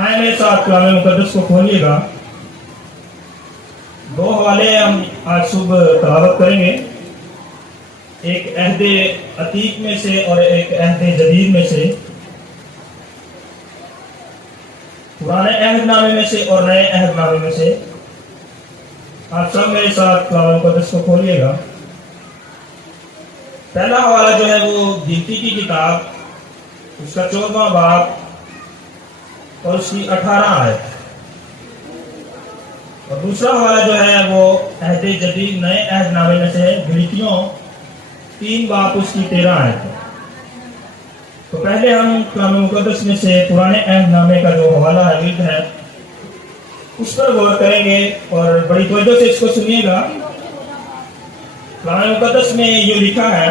آئے میرے ساتھ کلام مقدس کو کھولیے گا. دو حوالے ہم آج صبح تلاوت کریں گے، ایک عہد عتیق میں سے اور ایک عہد جدید میں سے، پرانے عہد نامے میں سے اور نئے عہد نامے میں سے. آپ سب میرے ساتھ کلام مقدس کو کھولیے گا. پہلا حوالہ جو ہے وہ گنتی کی کتاب، اس کا 14واں باب اور اس کی 18 آیت، اور دوسرا حوالہ جو ہے وہ عہد جدید نئے عہد نامے میں سے گلتیوں 3 باب اس کی 13 آیت ہے. تو پہلے ہم کلام مقدس میں سے پرانے عہد نامے کا جو حوالہ ہے اس پر غور کریں گے، اور بڑی توجہ سے اس کو سنیے گا. کلام مقدس میں یہ لکھا ہے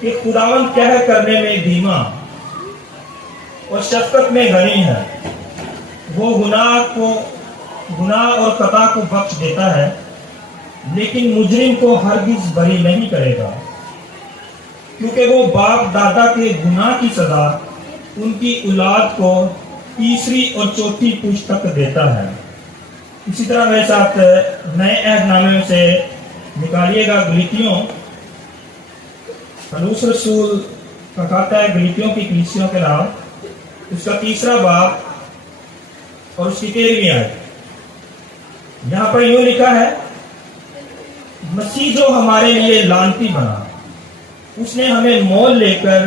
کہ خداوند قہر کرنے میں دھیما اور شفقت میں غنی ہے، وہ گناہ اور خطا کو بخش دیتا ہے، لیکن مجرم کو ہرگز بری نہیں کرے گا، کیونکہ وہ باپ دادا کے گناہ کی سزا ان کی اولاد کو تیسری اور چوتھی پشت تک دیتا ہے. اسی طرح میرے ساتھ نئے عہد نامے میں سے نکالیے گا گلتیوں. پولس رسول کا کہتا ہے گلتیوں کی کلیسیوں کے نام، اس کا 3 باب اور اس کی 13 آیت. یہاں پر یوں لکھا ہے، مسیح جو ہمارے لیے لعنتی بنا، اس نے ہمیں مول لے کر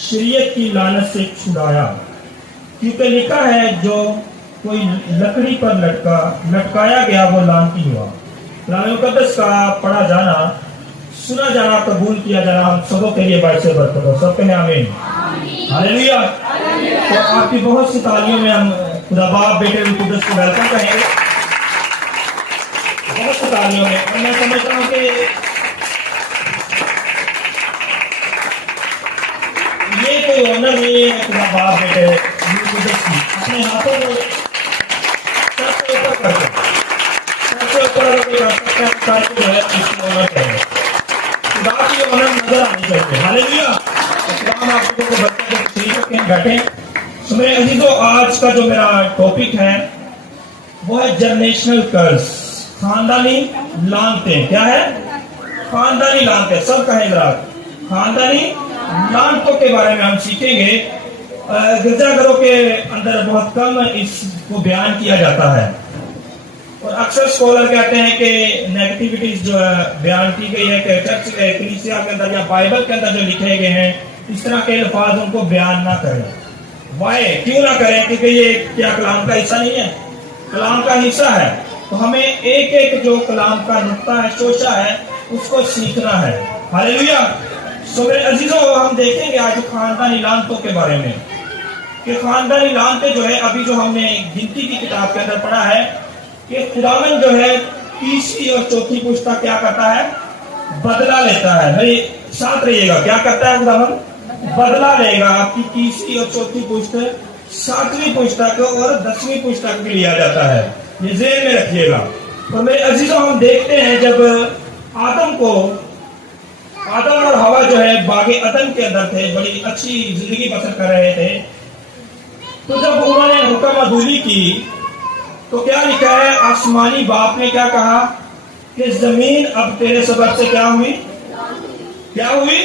شریعت کی لعنت سے چھڑایا، کیونکہ لکھا ہے جو کوئی لکڑی پر لٹکایا گیا وہ لعنتی ہوا. کلام مقدس کا پڑھا جانا، سنا جانا، قبول کیا جانا ہم سبوں کے لیے باعث برکت ہو. سب کہیں آمین. ہاللیلویا. تو آپ کی بہت سی تالیوں میں ہم خدا باپ بیٹے روح القدس کو ویلکم کہیں گے، بہت سی تالیوں میں. اور میں سمجھتا ہوں کہ یہ کوئی آنر نہیں ہے خدا باپ بیٹے روح القدس کی. اپنے ہاتھوں کو سب سے اوپر کر کے، سب سے اوپر اگر کوئی راستے جو ہے اس کو آنر کہیں. خدا کی آنر نظر آنی چاہیے. ہاللیلویا. اسلام آپ کو برکت دے. ٹھیک ہے، بیٹھیں. تو میرے عزیزو، آج کا جو میرا ٹاپک ہے وہ ہے جنریشنل کرس، خاندانی لعنتیں. کیا ہے؟ خاندانی لعنتیں. سب کہیں ذرا، خاندانی لعنتوں کے بارے میں ہم سیکھیں گے. گرجا گھروں کے اندر بہت کم اس کو بیان کیا جاتا ہے، اور اکثر اسکالر کہتے ہیں کہ نیگیٹیوٹیز جو بیان کی گئی ہے کہ چرچ کلیسیا کے اندر یا بائبل کے اندر جو لکھے گئے ہیں اس طرح کے الفاظ ان کو بیان نہ کریں. وائے کیوں نہ کریں؟ کیونکہ یہ کیا کلام کا حصہ نہیں ہے؟ کلام کا حصہ ہے. تو ہمیں ایک ایک جو کلام کا نقطہ ہے، شوشہ ہے، اس کو سیکھنا ہے. ہاللیلویا. سو میرے عزیزوں، ہم دیکھیں گے آج خاندانی لعنتوں کے بارے میں کہ خاندانی لعنتیں جو ہے، ابھی جو ہم نے گنتی کی کتاب کے اندر پڑھا ہے کہ خداوند جو ہے تیسری اور چوتھی پشت کا کیا کرتا ہے؟ بدلہ لیتا ہے. میری ساتھ رہیے گا. کیا کرتا ہے خداوند؟ بدلہ لے گا. آپ کی تیسری اور چوتھی پشت 7ویں پشت تک اور 10ویں پشت تک بھی لیا جاتا ہے. یہ ذہن میں رکھیے گا. اور میرے عزیزوں، ہم دیکھتے ہیں جب آدم اور ہوا جو ہے باغ عدن کے اندر تھے، بڑی اچھی زندگی بسر کر رہے تھے، تو جب انہوں نے حکم عدولی کی تو کیا لکھا ہے؟ آسمانی باپ نے کیا کہا کہ زمین اب تیرے سبب سے کیا ہوئی؟ کیا ہوئی؟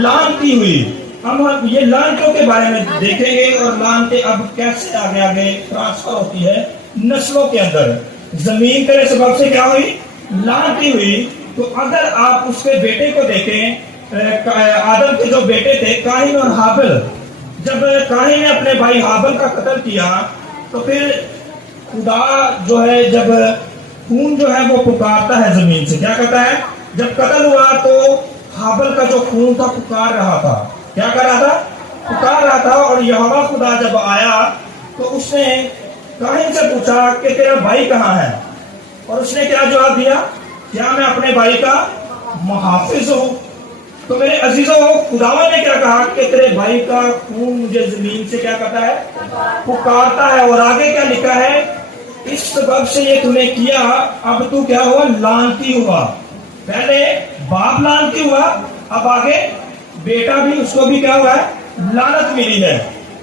لعنتی ہوئی. ہم یہ لعنتوں کے بارے میں دیکھیں گے، اور لعنتیں اب کیسے آگے ٹرانسفر ہوتی ہے نسلوں کے اندر. زمین تیرے سبب سے کیا ہوئی؟ لعنتی ہوئی. تو اگر آپ اس کے بیٹے کو دیکھیں، آدم کے جو بیٹے تھے قاہین اور حابل، جب قاہین نے اپنے بھائی حابل کا قتل کیا تو پھر خدا جو ہے جب خون جو ہے وہ پکارتا ہے زمین سے. کیا کہتا ہے؟ جب قتل ہوا تو حابل کا جو خون تھا پکار رہا تھا. کیا کر رہا تھا؟ پکار رہا تھا. اور یہوہ خدا جب آیا تو اس نے قاہین سے پوچھا کہ تیرا بھائی کہاں ہے؟ اور اس نے کیا جواب دیا؟ کیا میں اپنے بھائی کا محافظ ہوں؟ تو میرے عزیزوں، خداوند نے کیا کہا کہ تیرے بھائی کا خون مجھے زمین سے کیا کرتا ہے؟ پکارتا ہے. اور آگے کیا لکھا ہے؟ اس سبب سے یہ تو نے کیا، اب تو کیا ہوا؟ لعنتی ہوا. پہلے باپ لعنتی ہوا، اب آگے بیٹا بھی، اس کو بھی کیا ہوا ہے؟ لعنت ملی ہے.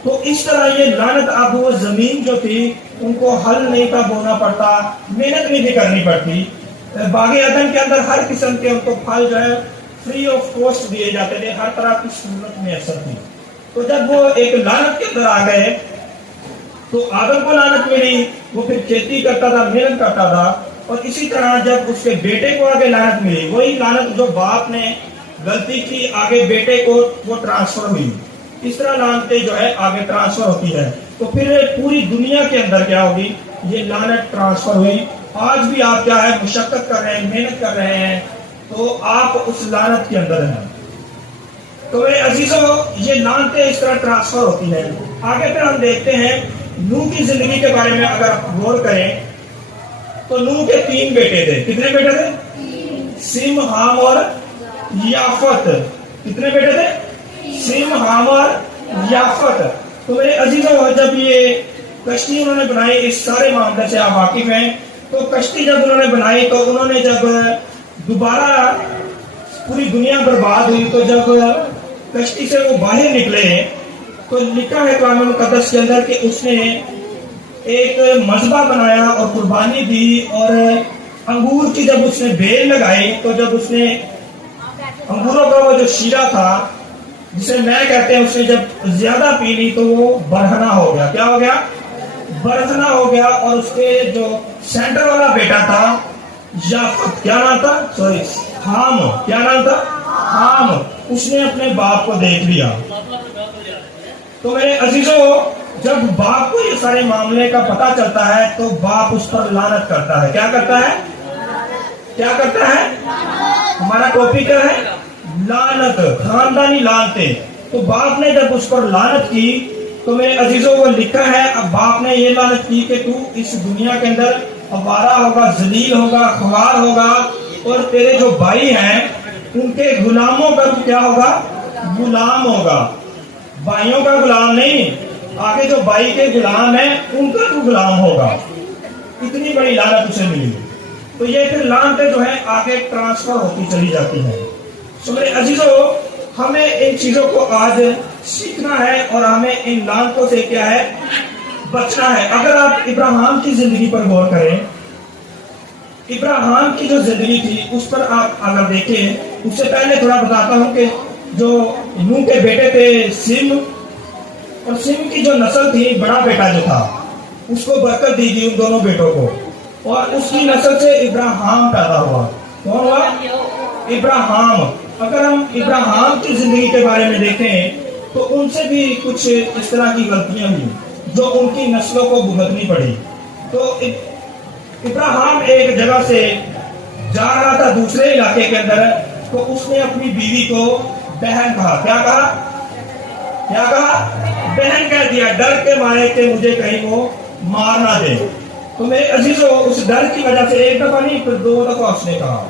تو اس طرح یہ لعنت اب وہ زمین جو تھی ان کو ہل نہیں تھا بونا پڑتا، محنت نہیں تھی کرنی پڑتی. باغ عدن کے اندر ہر قسم کے ان کو پھل جو ہے فری آف کاسٹ دیے جاتے تھے، ہر طرح کی سہولت میسر تھی. تو جب وہ ایک لعنت کے اندر آ گئے تو آدم کو لعنت ملی، وہ پھر کھیتی کرتا تھا، محنت کرتا تھا. اور اسی طرح جب اس کے بیٹے کو آگے لعنت ملی، وہی لعنت جو باپ نے غلطی کی آگے بیٹے کو وہ ٹرانسفر ہوئی. اس طرح لعنتیں جو ہے آگے ٹرانسفر ہوتی ہے. تو پھر پوری دنیا کے اندر کیا ہوگی؟ یہ لعنت ٹرانسفر ہوئی. آج بھی آپ کیا ہے مشقت کر رہے ہیں، محنت کر رہے ہیں، تو آپ اس لعنت کے اندر ہیں. تو میرے عزیزوں یہ لعنتیں اس طرح ٹرانسفر ہوتی ہیں. آگے پھر ہم دیکھتے ہیں نوح کی زندگی کے بارے میں اگر غور کریں تو نوح کے 3 بیٹے تھے. کتنے بیٹے تھے؟ سیم، حام اور یافت. کتنے بیٹے تھے؟ سیم، حام اور یافت. تو میرے عزیزوں جب یہ کشتی انہوں نے بنائی، اس سارے معاملے سے آپ واقف ہیں. تو کشتی جب انہوں نے بنائی تو انہوں نے جب دوبارہ پوری دنیا برباد ہوئی تو جب کشتی سے وہ باہر نکلے تو لکھا ہے کلام مقدس کے اندر کہ اس نے ایک مذبح بنایا اور قربانی دی، اور انگور کی جب اس نے بیل لگائی تو جب اس نے انگوروں کا وہ جو شیرہ تھا جسے میں کہتے ہیں اس نے جب زیادہ پی لی تو وہ برہنہ ہو گیا. کیا ہو گیا؟ برہنہ ہو گیا. اور اس کے جو سینٹر والا بیٹا تھا یافت، کیا نام تھا؟ سوری، حام. کیا نام تھا؟ حام. اس نے اپنے باپ کو دیکھ لیا. تو میرے عزیزوں جب باپ کو یہ سارے معاملے کا پتہ چلتا ہے تو باپ اس پر لعنت کرتا ہے. کیا کرتا ہے؟ کیا کرتا ہے؟ ہمارا ٹاپک کیا ہے؟ لعنت، خاندانی لعنتیں. تو باپ نے جب اس پر لعنت کی تو میرے عزیزوں وہ لکھا ہے اب باپ نے یہ لعنت کی کہ تو اس دنیا کے اندر آوارہ ہوگا، ذلیل ہوگا، خوار ہوگا، اور تیرے جو بھائی ہیں ان کے غلاموں کا تو کیا ہوگا؟ غلام ہوگا. بھائیوں کا غلام نہیں، آگے جو بھائی کے غلام ہیں ان کا تو غلام ہوگا. اتنی بڑی لعنت اسے ملی. تو یہ پھر لعنتیں جو ہیں آگے ٹرانسفر ہوتی چلی جاتی ہیں. تو میرے عزیزوں ہمیں ان چیزوں کو آج سیکھنا ہے اور ہمیں ان لعنتوں سے کیا ہے؟ بچنا ہے. اگر آپ ابراہیم کی زندگی پر غور کریں، ابراہیم کی جو زندگی تھی اس پر آپ اگر دیکھیں، اس سے پہلے تھوڑا بتاتا ہوں کہ جو نوح کے بیٹے تھے سیم، اور سیم کی جو نسل تھی بڑا بیٹا جو تھا اس کو برکت دی گئی ان دونوں بیٹوں کو، اور اس کی نسل سے ابراہیم پیدا ہوا. کون ہوا؟ ابراہیم. اگر ہم ابراہیم کی زندگی کے بارے میں دیکھیں تو ان سے بھی کچھ اس طرح کی غلطیاں ہوئی جو ان کی نسلوں کو بھگتنی پڑی. تو ابراہیم ایک جگہ سے جا رہا تھا دوسرے علاقے کے اندر، تو اس نے اپنی بیوی کو بہن کہا. کیا کہا؟ کیا کہا؟ بہن کہہ دیا، ڈر کے مارے کہ مجھے کہیں وہ مار نہ دے. تو میرے عزیزوں اس ڈر کی وجہ سے ایک دفعہ نہیں پھر 2 دفعہ اس نے کہا.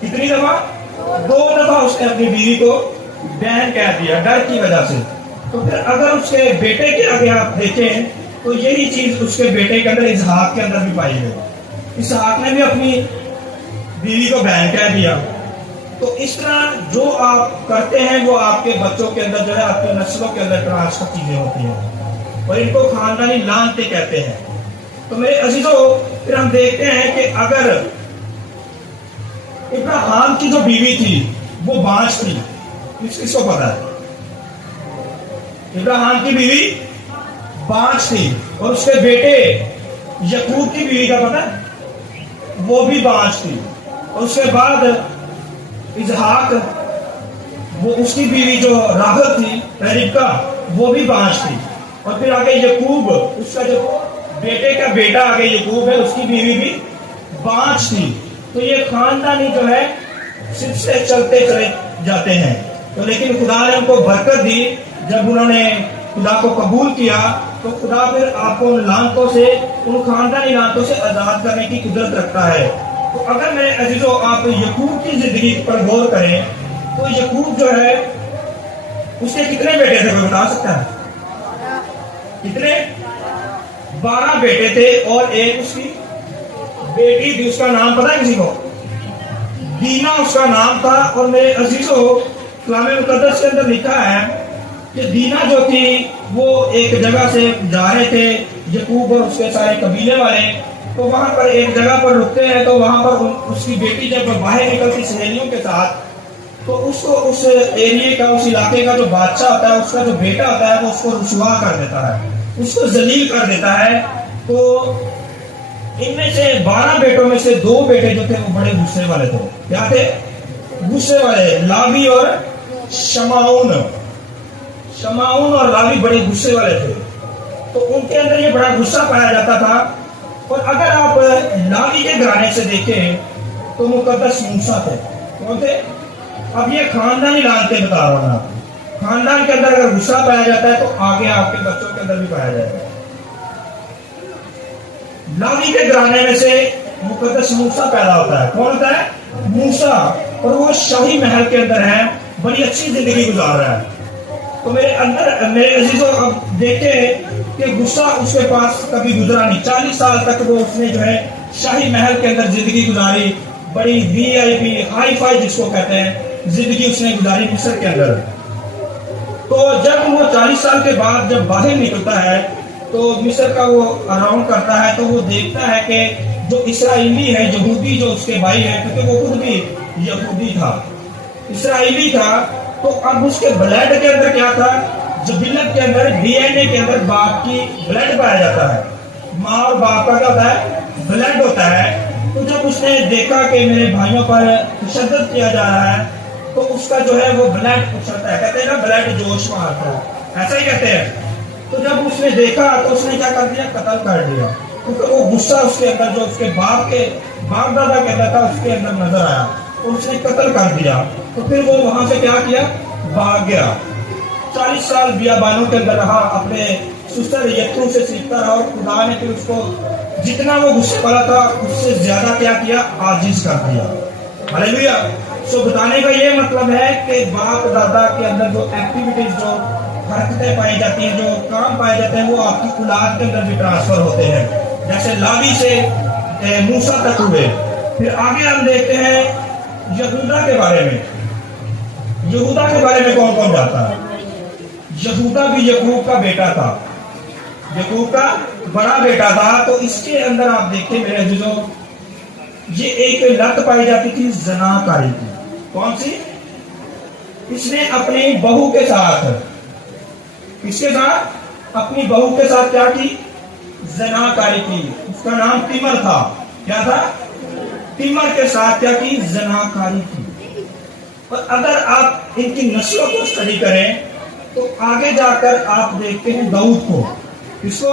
کتنی دفعہ؟ 2 دفعہ اس نے اپنی بیوی کو بہن کہہ دیا ڈر کی وجہ سے. تو پھر اگر اس کے بیٹے کے آگے آپ دیکھیں تو یہی چیز اس کے بیٹے کے اندر اسحاق کے اندر بھی پائی گئی. اسحاق نے بھی اپنی بیوی کو بہن کہہ دیا. تو اس طرح جو آپ کرتے ہیں وہ آپ کے بچوں کے اندر جو ہے آپ کے نسلوں کے اندر ٹرانسفر چیزیں ہوتی ہیں اور ان کو خاندانی لعنتیں کہتے ہیں. تو میرے عزیزوں پھر ہم دیکھتے ہیں کہ اگر ابراہیم کی جو بیوی تھی وہ بانجھ تھی، کس کو پتا ہے؟ ابراہیم کی بیوی بانجھ تھی، اور اس کے بیٹے یعقوب کی بیوی کا پتا ہے؟ وہ بھی بانجھ تھی. اور اس کے بعد اسحاق، وہ اس کی بیوی جو راحل تھی ربکا، وہ بھی بانجھ تھی. اور پھر آگے یعقوب، اس کا جو بیٹے کا بیٹا آگے یعقوب ہے، اس کی بیوی بھی بانجھ تھی. تو یہ خاندانی جو ہے سلسلے چلتے چلے جاتے ہیں. تو لیکن خدا نے ان کو برکت دی. جب انہوں نے خدا کو قبول کیا تو خدا پھر آپ کو ان لعنتوں سے، ان خاندانی لعنتوں سے آزاد کرنے کی قدرت رکھتا ہے. تو اگر میرے عزیزوں آپ یعقوب کی زندگی پر غور کریں تو یعقوب جو ہے اس کے کتنے بیٹے تھے؟ کوئی بتا سکتا ہے؟ کتنے؟ 12 بیٹے تھے اور ایک اس کی بیٹی تھی. اس کا نام پتا ہے کسی کو؟ دینا اس کا نام تھا. اور میرے عزیزوں کلام مقدس کے اندر لکھا ہے کہ دینا جو تھی وہ ایک جگہ سے جا رہے تھے، یعقوب اور اس کے سارے قبیلے والے، تو وہاں پر ایک جگہ پر رکتے ہیں، تو وہاں پر اس کی بیٹی جب باہر نکلتی سہیلیوں کے ساتھ، تو اس کو اس ایریے کا، اس علاقے کا جو بادشاہ ہوتا ہے، اس کا جو بیٹا ہوتا ہے، وہ اس کو رسوا کر دیتا ہے، اس کو ذلیل کر دیتا ہے۔ تو ان میں سے 12 بیٹوں میں سے 2 بیٹے جو تھے وہ بڑے غصے والے تھے۔ کیا تھے؟ غصے والے، لاوی اور شمعون۔ شمعون اور لاوی بڑے غصے والے تھے، تو ان کے اندر یہ بڑا غصہ پایا جاتا تھا۔ اور اگر آپ لاوی کے گھرانے سے دیکھیں تو مقدس موسیٰ تھے۔ کون تھے؟ اب یہ خاندانی لانتیں بتا رہا ہوں آپ، خاندان کے اندر اگر غصہ پایا جاتا ہے تو آگے آپ کے بچوں کے اندر بھی پایا جائے گا۔ لاوی کے گھرانے میں سے مقدس موسیٰ پیدا ہوتا ہے۔ کون ہوتا ہے؟ موسیٰ، اور وہ شاہی محل کے اندر ہے، بڑی اچھی زندگی گزار رہا ہے۔ تو میرے عزیزوں، اب دیکھیں کہ غصہ اس کے پاس کبھی گزرا نہیں۔ 40 سال تک وہ اس نے جو ہے شاہی محل کے اندر زندگی گزاری، بڑی VIP ہائی فائی جس کو کہتے ہیں زندگی اس نے گزاری مصر کے اندر۔ تو جب وہ 40 سال کے بعد جب باہر نکلتا ہے تو مصر کا وہ اراؤنڈ کرتا ہے، تو وہ دیکھتا ہے کہ جو اسرائیلی ہے، یہودی جو اس کے بھائی ہے، کیونکہ وہ خود بھی یہودی تھا، اسرائیلی تھا، تو اب اس کے بلڈ کے اندر کیا تھا؟ جبلت کے اندر، DNA کے اندر باپ کی بلڈ پایا جاتا ہے، ماں اور باپ کا کیا ہوتا ہے؟ بلڈ ہوتا ہے۔ تو جب اس نے دیکھا کہ میرے بھائیوں پر تشدد کیا جا رہا ہے، تو اس کا جو ہے وہ بلڈ اچھلتا ہے، کہتے ہیں نا بلڈ جوش مارتا ہے، ایسا ہی کہتے ہیں۔ تو جب اس نے دیکھا تو اس نے کیا کر دیا؟ قتل کر دیا، کیونکہ وہ غصہ اس کے اندر جو اس کے باپ دادا کے اندر تھا اس کے اندر نظر آیا، تو اس نے قتل کر دیا۔ تو پھر وہ وہاں سے کیا کیا؟ بھاگ گیا۔ 40 سال بیابانوں کے اندر رہا، اپنے سسر یترو سے سیکھتا رہا، اور خدا نے پھر اس کو جتنا وہ غصے والا تھا اس سے زیادہ کیا عاجز کر دیا۔ ہلیلویا۔ سو بتانے کا یہ مطلب ہے کہ باپ دادا کے اندر جو ایکٹیویٹیز، جو حرکتیں پائی جاتی ہیں، جو کام پائے جاتے ہیں، وہ آپ کی اولاد کے اندر بھی ٹرانسفر ہوتے ہیں، جیسے لاوی سے موسیٰ تک ہوئے۔ پھر آگے ہم دیکھتے ہیں یہودا کے بارے میں۔ یہودا کے بارے میں کون کون جانتا ہے؟ یہودا بھی یعقوب کا بیٹا تھا، یعقوب کا بڑا بیٹا تھا۔ تو اس کے اندر آپ دیکھیں میرے عزیزوں، یہ ایک لت پائی جاتی تھی زنا کاری کی۔ کون سی؟ اس نے اپنی بہو کے ساتھ، اس کے ساتھ اپنی بہو کے ساتھ کیا کی؟ زنا کاری کی۔ اس کا نام تیمر تھا۔ کیا تھا؟ تیمر کے ساتھ کیا کی؟ زنا کاری کی۔ اور اگر آپ ان کی نسلوں کو اسٹڈی کریں تو آگے جا کر آپ دیکھتے ہیں داؤد کو، اس کو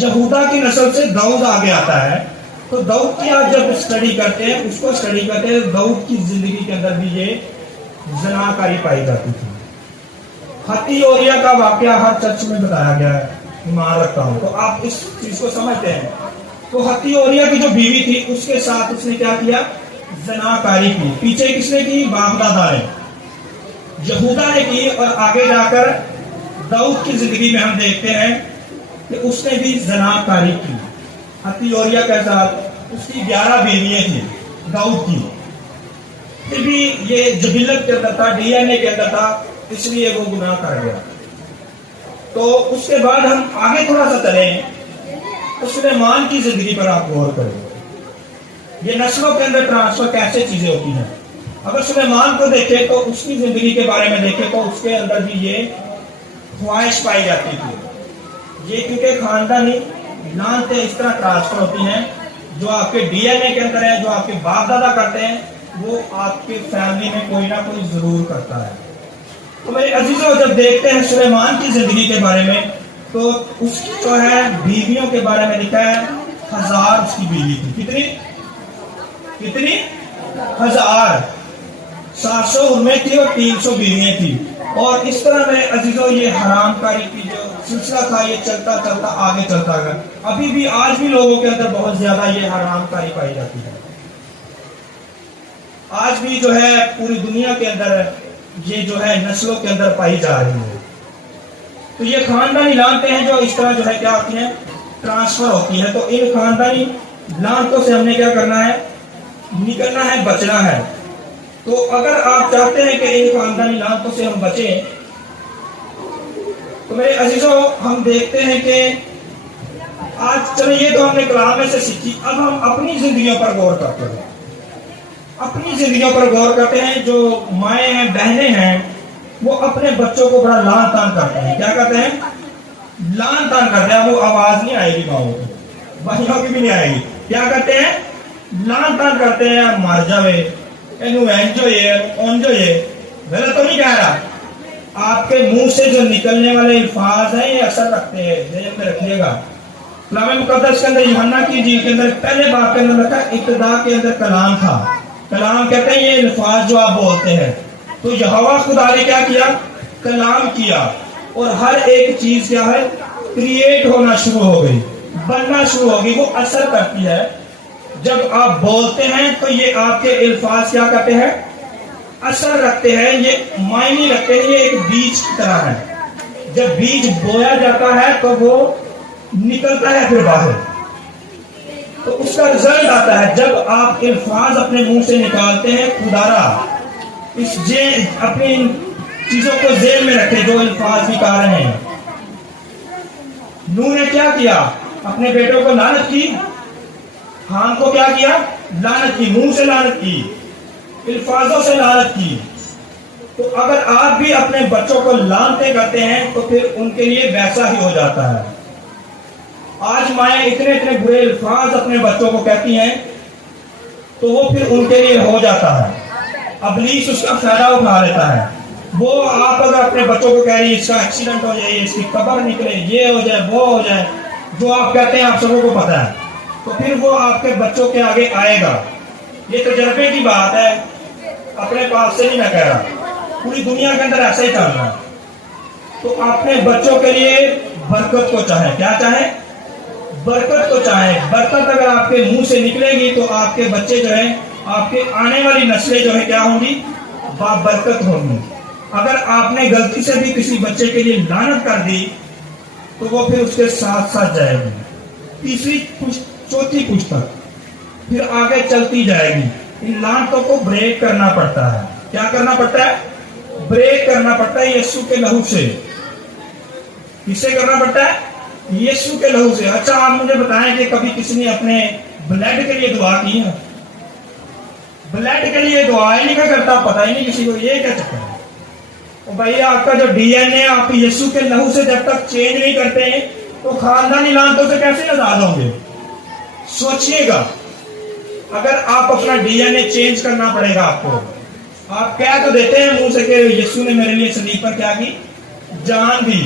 یہودا کی نسل سے داؤد آگے آتا ہے۔ تو داؤد کی آپ جب اسٹڈی کرتے ہیں، اس کو اسٹڈی کرتے ہیں، داؤد کی زندگی کے اندر بھی یہ زنا کاری پائی جاتی تھی۔ ہتی اوریا کا واقعہ ہر چرچ میں بتایا گیا ہے، ایمان رکھتا ہوں، تو آپ اس چیز کو سمجھتے ہیں۔ تو ہتی اوریا کی جو بیوی تھی، اس کے ساتھ اس نے کیا کیا؟ زنا کاری کی۔ پیچھے کس نے کی؟ باپ دادا نے، یہودا نے کی۔ اور آگے جا کر داؤد کی زندگی میں ہم دیکھتے ہیں کہ اس نے بھی زنا کاری کی ہتی اوریا کے ساتھ۔ اس کی 11 بیویاں تھیں داؤد کی، پھر بھی یہ جبلت کے اندر تھا، DNA کے اندر تھا، اس لیے وہ گناہ کر گیا۔ تو اس کے بعد ہم آگے تھوڑا سا چلیں تو سلیمان کی زندگی پر آپ غور کریں، یہ نسلوں کے اندر ٹرانسفر کیسے چیزیں ہوتی ہیں۔ اگر سلیمان کو دیکھیں تو اس کی زندگی کے بارے میں دیکھیں تو اس کے اندر بھی یہ خواہش پائی جاتی تھی۔ یہ کیونکہ خاندانی لانتیں اس طرح ٹرانسفر ہوتی ہیں، جو آپ کے DNA کے اندر ہے، جو آپ کے باپ دادا کرتے ہیں، وہ آپ کے فیملی میں کوئی نہ کوئی ضرور کرتا ہے۔ تو میرے عزیزوں، جب دیکھتے ہیں سلیمان کی زندگی کے بارے میں تو اس کی جو ہے بیویوں کے بارے میں لکھا ہے 1000 اس کی بیوی تھی۔ کتنی 1000، 700 ان میں تھی اور 300 بیویاں تھی۔ اور اس طرح میں عزیزوں یہ حرام کاری کی جو سلسلہ تھا یہ چلتا چلتا آگے چلتا گیا۔ ابھی بھی آج بھی لوگوں کے اندر بہت زیادہ یہ حرام کاری پائی جاتی ہے۔ آج بھی جو ہے پوری دنیا کے اندر یہ جو ہے نسلوں کے اندر پائی جا رہی ہے۔ تو یہ خاندانی لانتیں ہیں جو اس طرح جو ہے کیا ہوتی ہیں؟ ٹرانسفر ہوتی ہے۔ تو ان خاندانی لانتوں سے ہم نے کیا کرنا ہے؟ نکلنا ہے، بچنا ہے۔ تو اگر آپ چاہتے ہیں کہ ان خاندانی لانتوں سے ہم بچیں تو میرے عزیزوں ہم دیکھتے ہیں کہ آج چلو یہ تو ہم نے کلام میں سے سیکھی، اب ہم اپنی زندگیوں پر غور کرتے ہیں، اپنی زندگیوں پر غور کرتے ہیں۔ جو مائیں ہیں، بہنیں ہیں، وہ اپنے بچوں کو بڑا لان تان کرتے ہیں۔ کیا کرتے ہیں؟ لان تان کرتے ہیں۔ وہ آواز نہیں آئے گی ماؤں کی، بھائیوں کی بھی نہیں آئے گی۔ کیا کرتے ہیں؟ لان تان کرتے ہیں، مر جاوے اینو اینجو یہ غلط تو نہیں کہہ رہا۔ آپ کے منہ سے جو نکلنے والے الفاظ ہیں یہ اثر رکھتے ہیں، ذہن میں رکھیے گا۔ کلام مقدس کے اندر یوحنا کی انجیل کے اندر پہلے باب کے اندر لکھا ابتدا کے اندر کلام تھا۔ کلام کہتے ہیں یہ الفاظ جو آپ بولتے ہیں۔ تو یہوہ خدا نے کیا کیا؟ کلام کیا، اور ہر ایک چیز کیا ہے؟ کریٹ ہونا شروع ہو گئی، بننا شروع ہو گئی۔ وہ اثر کرتی ہے۔ جب آپ بولتے ہیں تو یہ آپ کے الفاظ کیا کرتے ہیں؟ اثر رکھتے ہیں، یہ معنی رکھتے ہیں۔ یہ ایک بیج کی طرح ہے، جب بیج بویا جاتا ہے تو وہ نکلتا ہے پھر باہر، تو اس کا رزلٹ آتا ہے۔ جب آپ الفاظ اپنے منہ سے نکالتے ہیں، خدارا اپنی چیزوں کو ذہن میں رکھے جو الفاظ نکال رہے ہیں۔ نوح نے کیا کیا؟ اپنے بیٹوں کو لعنت کی، حام کو کیا کیا؟ لعنت کی، منہ سے لعنت کی، الفاظوں سے لعنت کی۔ تو اگر آپ بھی اپنے بچوں کو لعنتیں کرتے ہیں تو پھر ان کے لیے ویسا ہی ہو جاتا ہے۔ آج مائیں اتنے برے الفاظ اپنے بچوں کو کہتی ہیں تو وہ پھر ان کے لیے ہو جاتا ہے۔ ابلیس اس کا فائدہ اٹھا لیتا ہے۔ وہ آپ اگر اپنے بچوں کو کہہ رہی ہے اس کا ایکسیڈنٹ ہو جائے، اس کی قبر نکلے، یہ ہو جائے، وہ ہو جائے، جو آپ کہتے ہیں آپ سبوں کو پتا ہے، تو پھر وہ آپ کے بچوں کے آگے آئے گا۔ یہ تجربے کی بات ہے، اپنے پاس سے نہیں میں کہہ رہا، پوری دنیا کے اندر ایسا ہی چل رہا ہے۔ تو اپنے بچوں کے لیے برکت کو چاہیں، کیا چاہیں؟ برکت کو چاہیں۔ برکت اگر آپ کے منہ سے نکلے گی تو آپ کے بچے جو ہیں، آپ کے آنے والی نسلیں جو ہے کیا ہوں گی؟ برکت ہوں گی۔ اگر آپ نے غلطی سے بھی کسی بچے کے لیے لعنت کر دی تو وہ پھر اس کے ساتھ ساتھ جائے گی، تیسری چوتھی پشت تک پھر آگے چلتی جائے گی۔ ان لعنتوں کو بریک کرنا پڑتا ہے۔ کیا کرنا پڑتا ہے؟ بریک کرنا پڑتا ہے یسوع کے لہو سے۔ کس سے کرنا پڑتا ہے؟ یسوع کے لہو سے۔ اچھا آپ مجھے بتائیں کہ کبھی کسی نے اپنے بلڈ کے لیے دعا کی ہے؟ بلڈ کے لیے دعا ہی نہیں کرتا، پتہ ہی نہیں کسی کو، یہ کیا چکر ہے؟ بھائی آپ کا جو ڈی این اے آپ یسوع کے لہو سے جب تک چینج نہیں کرتے ہیں تو خاندانی لعنتوں سے کیسے آزاد ہوں گے؟ سوچئے گا۔ اگر آپ اپنا ڈی این اے چینج کرنا پڑے گا آپ کو، آپ کہہ تو دیتے ہیں منہ سے کہ یسوع نے میرے لیے صلیب پر کیا کی؟ جان دی،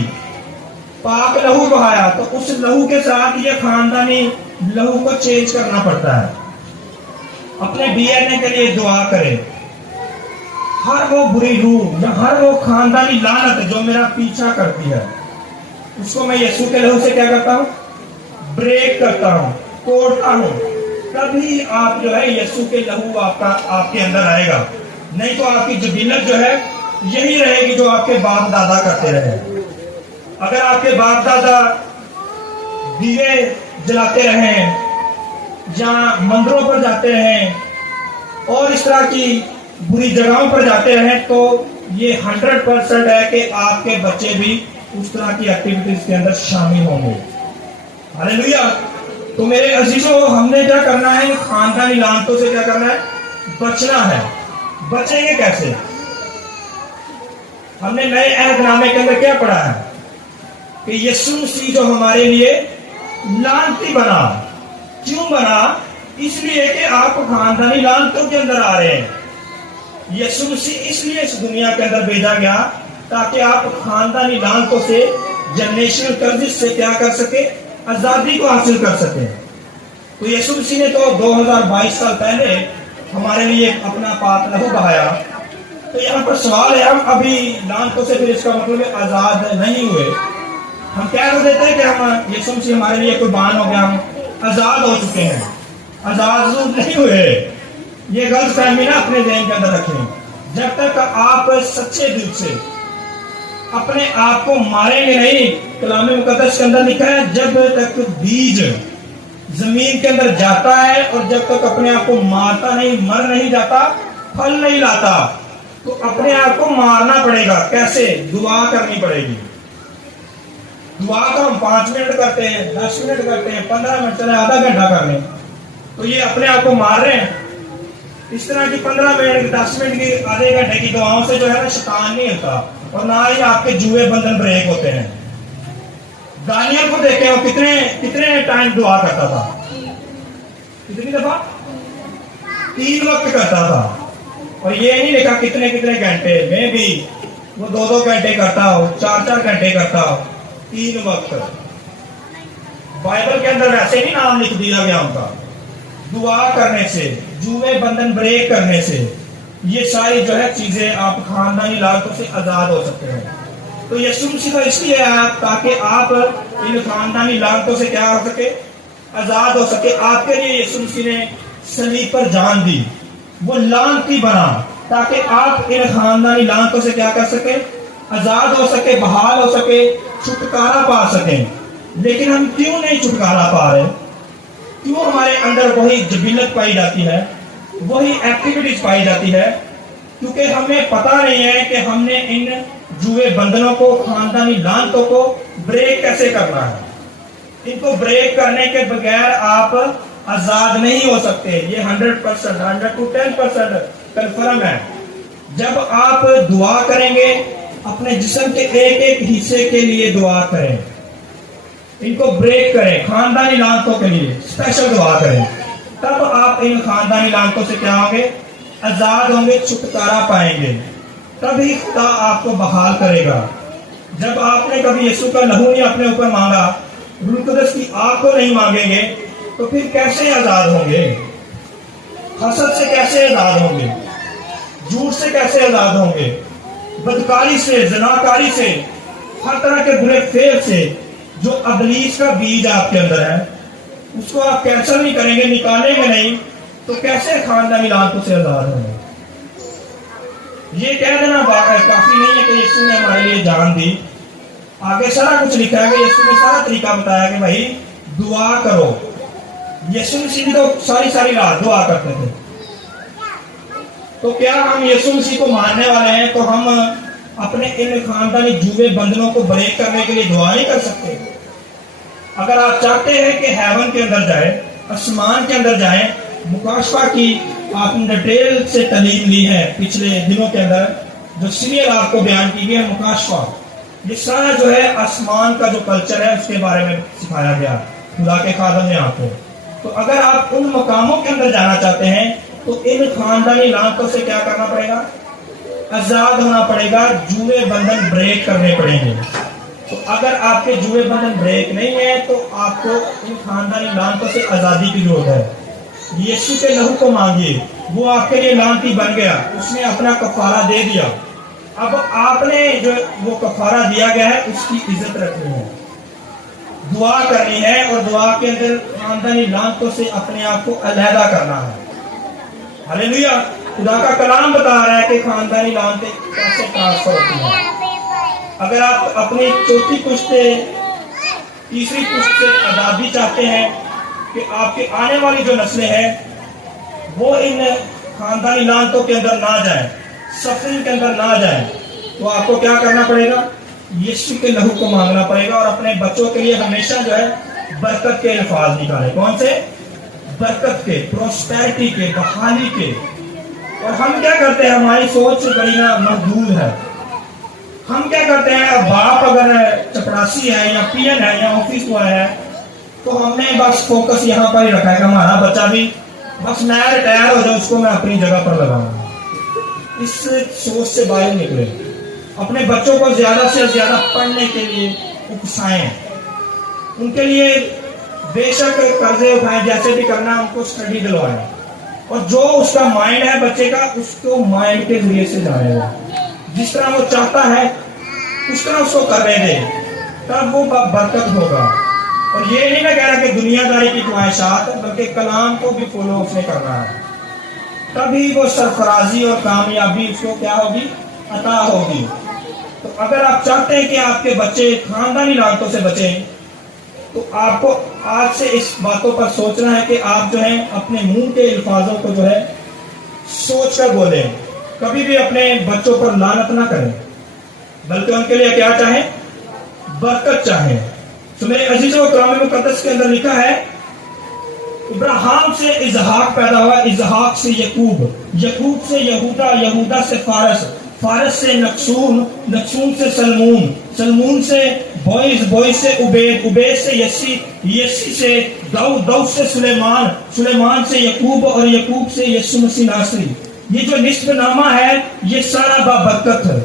پاک لہو بہایا، تو اس لہو کے ساتھ یہ خاندانی لہو کو چینج کرنا پڑتا ہے۔ اپنے ڈی این اے کے لیے دعا کریں۔ ہر وہ بری روح یا ہر وہ خاندانی لعنت جو میرا پیچھا کرتی ہے اس کو میں یسوع کے لہو سے کیا کرتا ہوں؟ بریک کرتا ہوں، توڑتا ہوں۔ تبھی آپ جو ہے یسوع کے لہو آپ کے اندر آئے گا، نہیں تو آپ کی جبلت جو ہے یہی رہے گی جو آپ کے باپ دادا کرتے رہے۔ اگر آپ کے باپ دادا دیے جلاتے رہیں یا مندروں پر جاتے رہیں اور اس طرح کی بری جگہوں پر جاتے رہیں تو یہ 100% ہے کہ آپ کے بچے بھی اس طرح کی ایکٹیویٹیز کے اندر شامل ہوں گے۔ ہاللیلویا۔ تو میرے عزیزوں ہم نے کیا کرنا ہے؟ خاندانی لعنتوں سے کیا کرنا ہے؟ بچنا ہے۔ بچیں گے کیسے؟ ہم نے نئے عہد نامے کے اندر کیا پڑھا ہے کہ یسوع مسیح جو ہمارے لیے لعنتی بنا۔ کیوں بنا؟ اس لیے کہ آپ خاندانی لعنتوں کے اندر آ رہے ہیں۔ یسوع مسیح اس لیے اس دنیا کے اندر بھیجا گیا تاکہ آپ خاندانی لعنتوں سے، جنریشنل کرزز سے کیا کر سکے؟ آزادی کو حاصل کر سکے۔ تو یسوع مسیح نے تو 2022 سال پہلے ہمارے لیے اپنا پاک لہو بہایا۔ تو یہاں پر سوال ہے، ہم ابھی لعنتوں سے پھر اس کا مطلب ہے آزاد نہیں ہوئے۔ ہم کہہ تو دیتے ہیں کہ ہم یسوع مسیح ہمارے لیے قربان ہو گیا، ہم آزاد ہو چکے ہیں، آزاد نہیں ہوئے۔ یہ غلط فہمی نہ اپنے ذہن کے اندر رکھیں۔ جب تک آپ سچے دل سے اپنے آپ کو ماریں گے نہیں، کلام مقدس کے اندر لکھا ہے جب تک بیج زمین کے اندر جاتا ہے اور جب تک اپنے آپ کو مارتا نہیں، مر نہیں جاتا، پھل نہیں لاتا، تو اپنے آپ کو مارنا پڑے گا۔ کیسے؟ دعا کرنی پڑے گی۔ دعا کا ہم 5 منٹ کرتے ہیں، 10 منٹ کرتے ہیں، 15 منٹ، چلے آدھا گھنٹہ کر لیں، تو یہ اپنے آپ کو مار رہے ہیں۔ اس طرح کی 15 منٹ 10 منٹ کی آدھے گھنٹے کی دعاؤں سے جو ہے نا شیطان نہیں ہوتا، اور نہ ہی آپ کے جوئے بندھن بریک ہوتے ہیں۔ دانیال کو دیکھیں وہ کتنے ٹائم دعا کرتا تھا، کتنی دفعہ؟ 3 وقت کرتا تھا، اور یہ نہیں لکھا کتنے گھنٹے میں بھی، وہ 2 گھنٹے کرتا ہو، 4 گھنٹے کرتا ہو، 3 وقت۔ بائبل کے اندر ویسے نہیں نام لکھ دیا گیا ان کا۔ دعا کرنے سے، جوئے بندھن بریک کرنے سے، یہ ساری جو ہے چیزیں آپ خاندانی لعنتوں سے آزاد ہو سکتے ہیں۔ تو یسوع مسیح کا اس لیے آیا تاکہ آپ ان خاندانی لعنتوں سے کیا ہو سکے؟ آزاد ہو سکے۔ آپ کے لیے یسوع مسیح نے صلیب پر جان دی، وہ لعنتی بنا تاکہ آپ ان خاندانی لعنتوں سے کیا کر سکے؟ آزاد ہو سکے، بحال ہو سکے، چھٹکارا پا سکیں۔ لیکن ہم کیوں نہیں چھٹکارا پا رہے؟ کیوں ہمارے اندر وہی جبلت پائی جاتی ہے، وہی ایکٹیویٹیز پائی جاتی ہے؟ کیونکہ ہمیں پتہ نہیں ہے کہ ہم نے ان جوئے بندھنوں کو، خاندانی لعنتوں کو بریک کیسے کرنا ہے۔ ان کو بریک کرنے کے بغیر آپ آزاد نہیں ہو سکتے، یہ 100%، 100 to 10% کنفرم ہے۔ جب آپ دعا کریں گے، اپنے جسم کے ایک حصے کے لیے دعا کریں، ان کو بریک کریں، خاندانی لعنتوں کے لیے اسپیشل دعا کریں، تب آپ ان خاندانی لعنتوں سے کیا ہوں گے؟ آزاد ہوں گے، چھٹکارا پائیں گے۔ تب ہی خدا آپ کو بحال کرے گا۔ جب آپ نے کبھی یسوع کا لہو نہیں اپنے اوپر مانگا، روح القدس کی آگ کو نہیں مانگیں گے، تو پھر کیسے آزاد ہوں گے؟ حسد سے کیسے آزاد ہوں گے؟ جھوٹ سے کیسے آزاد ہوں گے؟ بدکاری سے، زناکاری سے، ہر طرح کے برے فعل سے، جو ابلیس کا بیج آپ کے اندر ہے، اس کو آپ کینسل نہیں کریں گے، نکالیں گے نہیں، تو کیسے خاندانی لعنتوں سے آزاد ہوں گے؟ یہ کہہ دینا کافی نہیں ہے کہ یسوع نے ہمارے لیے جان دی۔ آگے سارا کچھ لکھا ہے کہ یسوع نے سارا طریقہ بتایا کہ بھائی دعا کرو۔ یسوع مسیح بھی تو ساری رات دعا کرتے تھے۔ تو کیا ہم یسوع مسیح کو ماننے والے ہیں تو ہم اپنے ان خاندانی جوئے بندھنوں کو بریک کرنے کے لیے دعا نہیں کر سکتے؟ اگر آپ چاہتے ہیں کہ ہیون کے اندر جائیں، آسمان کے اندر جائیں، مکاشفہ کی آپ نے ڈیٹیل سے تعلیم لی ہے پچھلے دنوں کے اندر، جو سینئر آپ کو بیان کی گئی ہے مکاشفہ، یہ سارا جو ہے آسمان کا جو کلچر ہے اس کے بارے میں سکھایا گیا خدا کے خادم نے آپ کو۔ تو اگر آپ ان مقاموں کے اندر جانا چاہتے ہیں تو ان خاندانی لعنتوں سے کیا کرنا پڑے گا؟ آزاد ہونا پڑے گا، جوئے بندھن بریک کرنے پڑیں گے۔ تو اگر آپ کے جوئے بندھن بریک نہیں ہے تو آپ کو ان خاندانی لعنتوں سے آزادی کی ضرورت ہے۔ یسوع کے لہو کو مانگیے، وہ آپ کے لیے لعنتی بن گیا، اس نے اپنا کفارہ دے دیا۔ اب آپ نے جو وہ کفارہ دیا گیا ہے اس کی عزت رکھنی ہے، دعا کرنی ہے، اور دعا کے اندر خاندانی لعنتوں سے اپنے آپ کو علیحدہ کرنا ہے۔ ہاللیلویا! خدا کا کلام بتا رہا ہے کہ خاندانی لعنتیں کیسے ٹرانسفر ہوتی ہیں۔ اگر آپ اپنی چوتھی پشت سے، تیسری پشت سے آزادی چاہتے ہیں کہ آپ کے آنے والی جو نسلیں ہیں وہ ان خاندانی لعنتوں کے اندر نہ جائیں، سفرنگ کے اندر نہ جائیں، تو آپ کو کیا کرنا پڑے گا؟ یسوع کے لہو کو مانگنا پڑے گا، اور اپنے بچوں کے لیے ہمیشہ جو ہے برکت کے الفاظ نکالیں۔ کون سے؟ برکت کے، پروسپیرٹی کے، بحالی کے۔ اور ہم کیا کرتے ہیں؟ ہماری سوچ بڑی نا محدود ہے۔ ہم کیا کرتے ہیں؟ باپ اگر چپڑاسی ہے یا پی این ہے یا آفس بوائے ہے تو ہم نے بس فوکس یہاں پر ہی رکھا ہے کہ ہمارا بچہ بھی بس میں ریٹائر ہو جاؤں، اس کو میں اپنی جگہ پر لگاؤں۔ اس سوچ سے باہر نکلے، اپنے بچوں کو زیادہ سے زیادہ پڑھنے کے لیے اکسائیں، ان کے لیے بے شک قرضے اٹھائیں، جیسے بھی کرنا ان کو اسٹڈی دلوائیں، اور جو اس کا مائنڈ ہے بچے کا اس کو مائنڈ کے ذریعے سے جانے گا، جس طرح وہ چاہتا ہے اس طرح اس کو کرنے دے، تب وہ برکت ہوگا۔ اور یہ نہیں میں کہہ رہا کہ دنیا داری کی خواہشات، بلکہ کلام کو بھی فالو اس نے کرنا ہے، تبھی وہ سرفرازی اور کامیابی اس کو کیا ہوگی؟ عطا ہوگی۔ تو اگر آپ چاہتے ہیں کہ آپ کے بچے خاندانی لعنتوں سے بچیں تو آپ کو آج سے اس باتوں پر سوچنا ہے کہ آپ جو ہے اپنے منہ کے الفاظوں کو جو ہے سوچ کر بولیں۔ کبھی بھی اپنے بچوں پر لعنت نہ کریں، بلکہ ان کے لیے کیا چاہیں؟ برکت چاہیں. تو میرے عزیزوں کلام مقدس کے اندر لکھا ہے ابراہیم سے اسحاق پیدا ہوا, اسحاق سے یعقوب, یعقوب سے یہودا, یہودا سے فارس, فارس سے نقسون, نقسون سے سلمون, سلمون سے بوئز, بوئز سے عبید, عبید سے یسی, یسی سے داؤد, داؤد سے سلیمان, سلیمان سے یعقوب, اور یعقوب سے یسوع مسیح ناصری. یہ جو نصف نامہ ہے یہ سارا بابرکت ہے.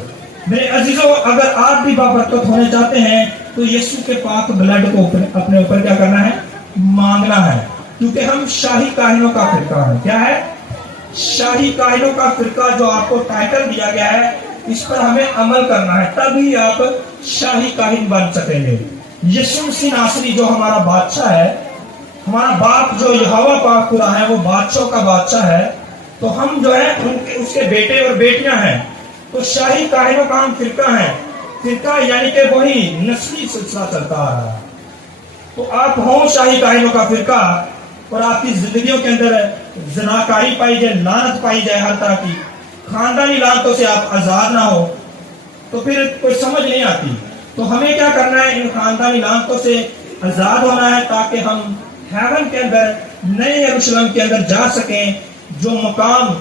میرے عزیزوں اگر آپ بھی بابرکت ہونے چاہتے ہیں تو یسوع کے پاک بلڈ کو اپنے اوپر کیا کرنا ہے, مانگنا ہے. کیونکہ ہم شاہی کاہنوں کا فرقہ ہے. کیا ہے؟ شاہی کاہنوں کا فرقہ. جو آپ کو ٹائٹل دیا گیا ہے اس پر ہمیں عمل کرنا ہے, تبھی آپ شاہی کاہن بن سکیں گے. یسوع مسیح ناصری جو ہمارا بادشاہ ہے, ہمارا باپ جو یہوہ پاک خدا ہے, وہ بادشاہ کا بادشاہ ہے, تو ہم جو ہے اس کے بیٹے اور بیٹیاں ہیں. تو شاہی کاہنوں کا ہم فرقہ ہیں. فرقہ یعنی کہ وہی نسلی سلسلہ چلتا آ رہا ہے. تو آپ ہوں شاہی کاہنوں کا فرقہ, اور آپ کی زندگیوں کے اندر زناکاری پائی جائے, لعنت پائی جائے ہر طرح کی, خاندانی لعنتوں سے آپ آزاد نہ ہو, تو پھر کوئی سمجھ نہیں آتی. تو ہمیں کیا کرنا ہے, ان خاندانی لعنتوں سے آزاد ہونا ہے تاکہ ہم ہیون کے اندر, نئے یروشلم کے اندر جا سکیں. جو مقام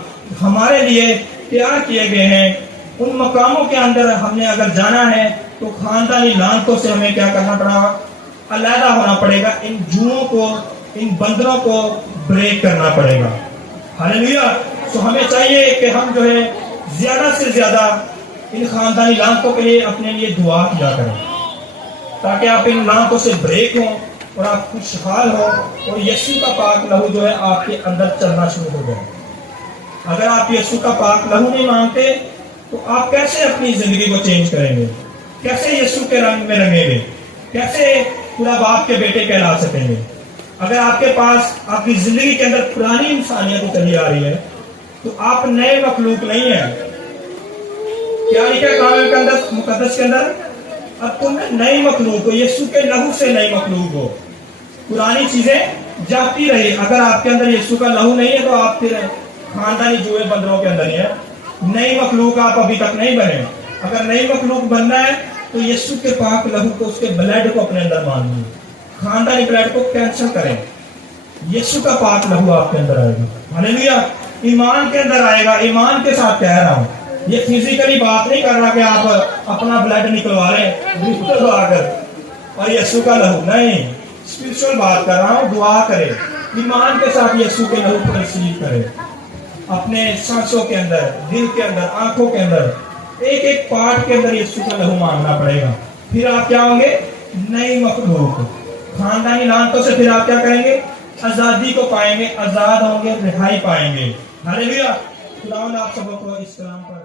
ہمارے لیے تیار کیے گئے ہیں ان مقاموں کے اندر ہم نے اگر جانا ہے تو خاندانی لعنتوں سے ہمیں کیا کرنا پڑے گا, علیحدہ ہونا پڑے گا. ان جوؤں کو, ان بندروں کو بریک کرنا پڑے گا. ہاللیلویا. تو ہمیں چاہیے کہ ہم جو ہے زیادہ سے زیادہ ان خاندانی لعنتوں کے لیے اپنے لیے دعا کیا کریں, تاکہ آپ ان لعنتوں سے بریک ہوں اور آپ خوشحال ہو, اور یسوع کا پاک لہو جو ہے آپ کے اندر چلنا شروع ہو جائے. اگر آپ یسوع کا پاک لہو نہیں مانگتے تو آپ کیسے اپنی زندگی کو چینج کریں گے, کیسے یسوع کے رنگ میں رنگیں گے, کیسے خدا باپ کے بیٹے کہلا سکیں گے؟ اگر آپ کے پاس آپ کی زندگی کے اندر پرانی انسانیت چلی آ رہی ہے تو آپ نئے مخلوق نہیں ہیں. کیا لکھا ہے کلام مقدس کے اندر؟ اب تم نئی مخلوق ہو, یسوع کے لہو سے نئی مخلوق ہو. پرانی چیزیں جاتی رہی. اگر آپ کے اندر یسوع کا لہو نہیں ہے تو آپ پھر خاندانی جوئے بندروں کے اندر ہی ہے. نئی مخلوق آپ ابھی تک نہیں بنے. اگر نئی مخلوق بننا ہے تو یسوع کے پاک لہو کو, اس کے بلڈ کو اپنے اندر مانگیے. خاندانی بلڈ کو کینسل کریں. یسوع کا پاک لہو آپ کے اندر آئے گا. ہاللیلویا. ایمان کے اندر آئے گا. ایمان کے ساتھ کہہ رہا ہوں, یہ فزیکلی بات نہیں کر رہا کہ آپ اپنا بلڈ نکلوا لیں آ کر اور یسوع کا لہو نہیں. اسپرچل بات کر رہا ہوں. دعا کرے, ایمان کے ساتھ یسوع کے لہو کو ریسیو کرے. اپنے سانسوں کے اندر, دل کے اندر, آنکھوں کے اندر, ایک ایک پارٹ کے اندر یسوع کا لہو مانگنا پڑے گا. پھر آپ کیا ہوں گے؟ نئی مخلوق. خاندانی لعنتوں سے پھر آپ کیا کریں گے؟ آزادی کو پائیں گے, آزاد ہوں گے, رہائی پائیں گے. ہاللیلویا. خداوند آپ سب کو اس کلام پر